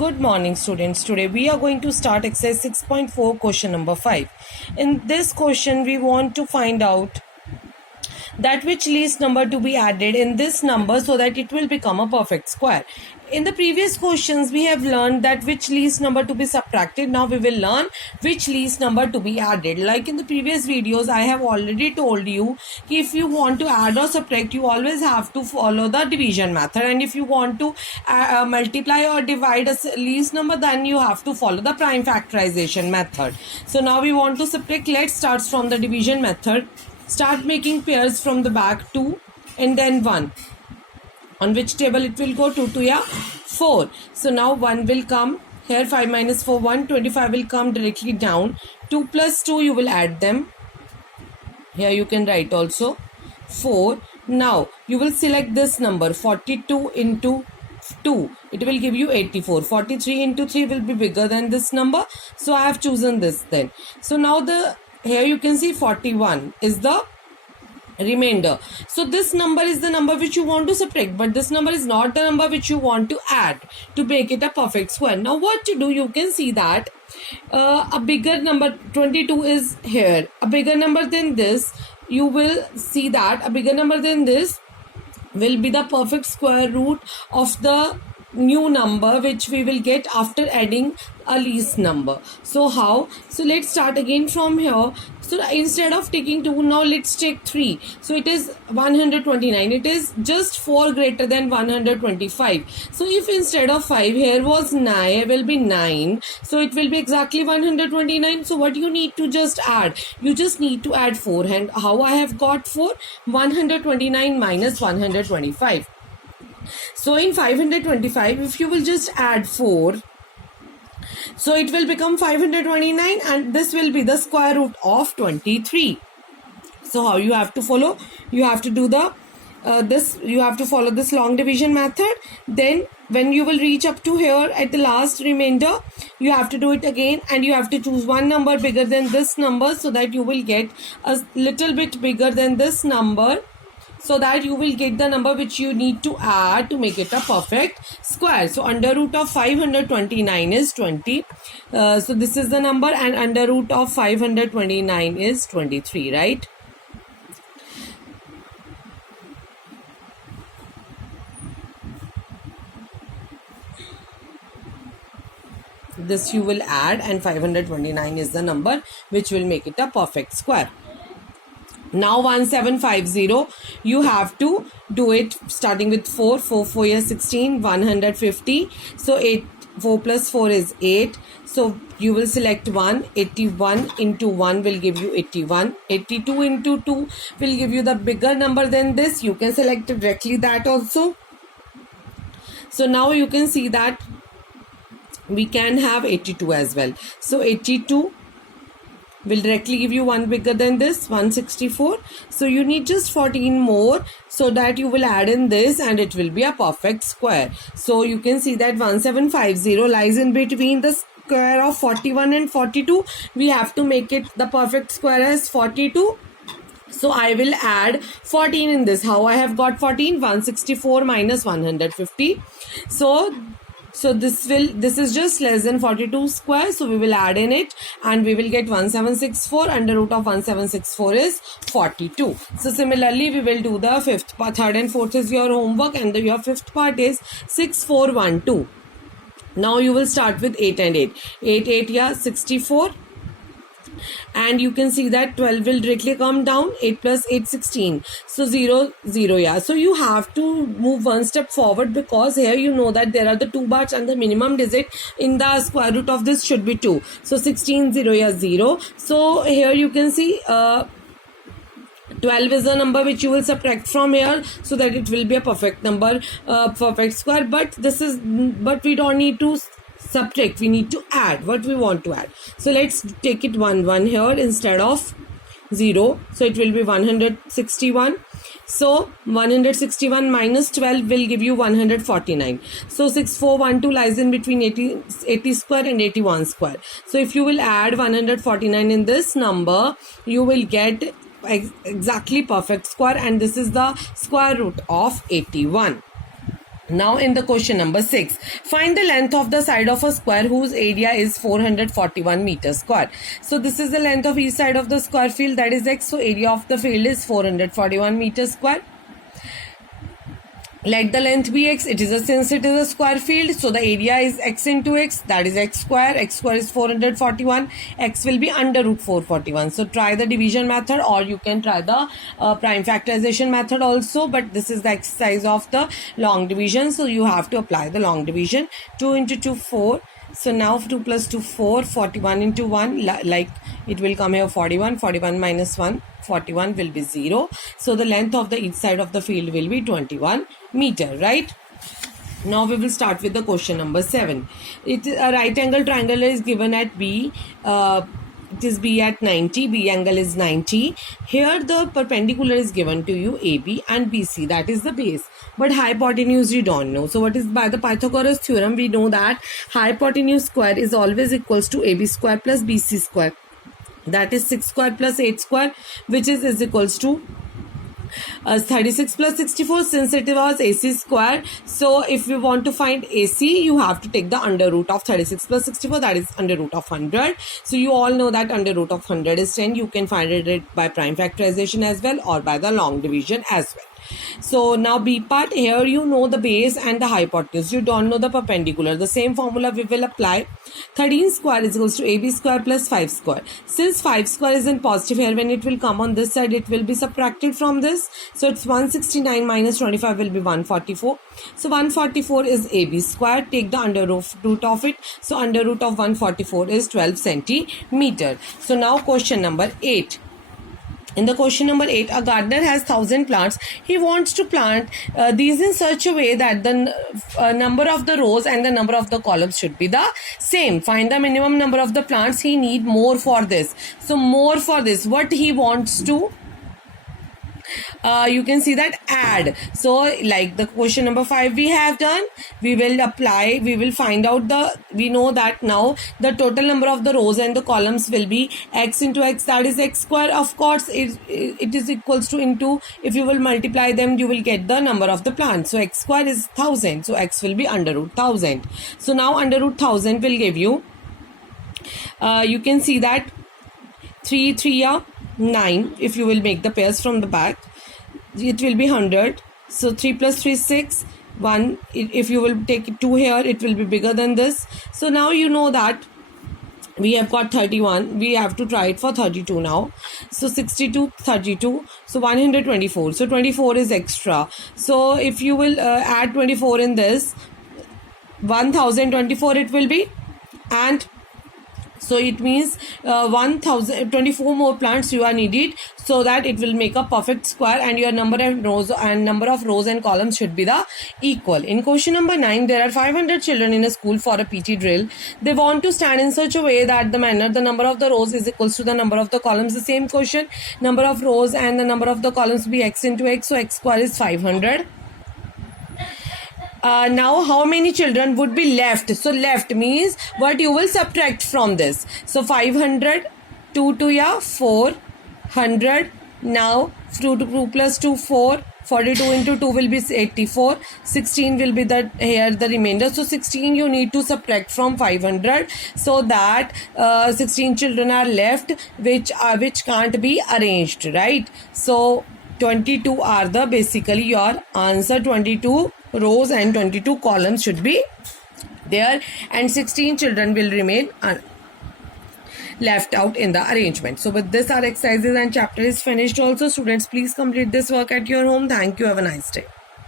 Good morning, students. Today we are going to start exercise 6.4 question number 5. In this question we want to find out that which least number to be added in this number so that it will become a perfect square. In the previous questions we have learned that which least number to be subtracted. Now we will learn which least number to be added. Like in the previous videos I have already told you that if you want to add or subtract you always have to follow the division method, and if you want to multiply or divide a least number then you have to follow the prime factorization method. So now we want to subtract. Let's start from the division method. Start making pairs from the back 2 and then 1. On which table it will go? 2 to 4. So now 1 will come here, 5 minus 4 1, 25 will come directly down. 2 plus 2 you will add them. Here you can write also 4. Now you will select this number 42 into 2. It will give you 84. 43 into 3 will be bigger than this number. So I have chosen this then. So now here you can see 41 is the remainder. So this number is the number which you want to subtract, but this number is not the number which you want to add to make it a perfect square. Now what to do? You can see that a bigger number 22 is here. A bigger number than this, you will see that a bigger number than this will be the perfect square root of the new number which we will get after adding a least number. So how? So let's start again from here. So instead of taking 2, now let's take 3. So it is 129. It is just 4 greater than 125. So if instead of 5 here was 9, will be 9. So it will be exactly 129. So what you need to just add? You just need to add 4. And how I have got 4? 129 minus 125. So in 525, if you will just add 4, so it will become 529 and this will be the square root of 23. So how you have to follow? You have to do you have to follow this long division method. Then when you will reach up to here at the last remainder, you have to do it again and you have to choose one number bigger than this number so that you will get a little bit bigger than this number, so that you will get the number which you need to add to make it a perfect square. So under root of 529 is 20. So this is the number, and under root of 529 is 23, right? This you will add, and 529 is the number which will make it a perfect square. Now 1750, you have to do it starting with 4. 4 4 is 16, 150. So 4 plus 4 is 8. So you will select 1. 81 into 1 will give you 81. 82 into 2 will give you the bigger number than this. You can select directly that also. So now you can see that we can have 82 as well. So 82 will directly give you 1 bigger than this, 164. So you need just 14 more so that you will add in this and it will be a perfect square. So you can see that 1750 lies in between the square of 41 and 42. We have to make it the perfect square as 42. So I will add 14 in this. How I have got 14? 164 minus 150. So this is just less than 42 square. So we will add in it and we will get 1764. Under root of 1764 is 42. So similarly we will do the fifth part. Third and fourth is your homework, and your fifth part is 6412. Now you will start with 8 and 8. 8 8 64. And you can see that 12 will directly come down. 8 plus 8 16. So 0 0 So you have to move one step forward, because here you know that there are the 2 bars and the minimum digit in the square root of this should be 2. So 16 0 0. So here you can see 12 is the number which you will subtract from here so that it will be a perfect number, perfect square. But we don't need to subtract, we need to add what we want to add. So let's take it 1 1 here instead of 0. So it will be 161. So 161 minus 12 will give you 149. So 6412 lies in between 80 square and 81 square. So if you will add 149 in this number, you will get exactly perfect square, and this is the square root of 81. Now in the question number 6, find the length of the side of a square whose area is 441 meters square. So this is the length of each side of the square field, that is x. So area of the field is 441 meters square. Let the length be x. Since it is a square field, so the area is x into x, that is x square. X square is 441. X will be under root 441. So try the division method, or you can try the prime factorization method also. But this is the exercise of the long division. So you have to apply the long division. 2 into 2, 4. So now 2 plus 2, 4. 41 into 1, like it will come here 41. 41 minus 1. 41 will be 0. So the length of the each side of the field will be 21 meter, right? Now we will start with the question number 7. A right angle triangle is given at B. It is B at 90. B angle is 90. Here the perpendicular is given to you, AB and BC. That is the base. But hypotenuse you don't know. So what is, by the Pythagoras theorem we know that hypotenuse square is always equals to AB square plus BC square. That is 6 square plus 8 square, which is equals to 36 plus 64, since it was AC square. So if you want to find AC, you have to take the under root of 36 plus 64, that is under root of 100. So you all know that under root of 100 is 10. You can find it by prime factorization as well, or by the long division as well. So now B part, here you know the base and the hypotenuse. You don't know the perpendicular. The same formula we will apply. 13 square is equals to AB square plus 5 square. Since 5 square is in positive here, when it will come on this side, it will be subtracted from this. So it's 169 minus 25 will be 144. So 144 is AB square. Take the under root of it. So under root of 144 is 12 centimeter. So now question number 8. In the question number 8, a gardener has 1,000 plants. He wants to plant these in such a way that the number of the rows and the number of the columns should be the same. Find the minimum number of the plants. He need more for this. So more for this, what he wants to, you can see that add. So like the question number 5 we have done, we will apply, we will find out we know that now the total number of the rows and the columns will be x into x, that is x square. Of course it is equals to into, if you will multiply them you will get the number of the plant. So x square is 1000, so x will be under root 1000. So now under root 1000 will give you, you can see that 3 3 are 9. If you will make the pairs from the back, it will be 100. So 3 plus 3 is 6. 1, if you will take 2 here, it will be bigger than this. So now you know that we have got 31. We have to try it for 32 now. So 62, 32. So 124. So 24 is extra. So if you will add 24 in this, 1024 it will be. And so it means 1024 more plants you are needed, so that it will make a perfect square, and your number of rows and columns should be the equal. In question number 9, there are 500 children in a school for a PT drill. They want to stand in such a way that the number of the rows is equals to the number of the columns. The same question, number of rows and the number of the columns be x into x. So x square is 500. Now how many children would be left? So left means what you will subtract from this. So 500, 2 to ya 400. Now 2 plus 2 4. 42 into 2 will be 84. 16 will be the remainder. So 16 you need to subtract from 500, so that 16 children are left which can't be arranged, right? So 22 are the basically your answer. 22 rows and 22 columns should be there, and 16 children will remain left out in the arrangement. So with this our exercises and chapter is finished also. Students, please complete this work at your home. Thank you. Have a nice day.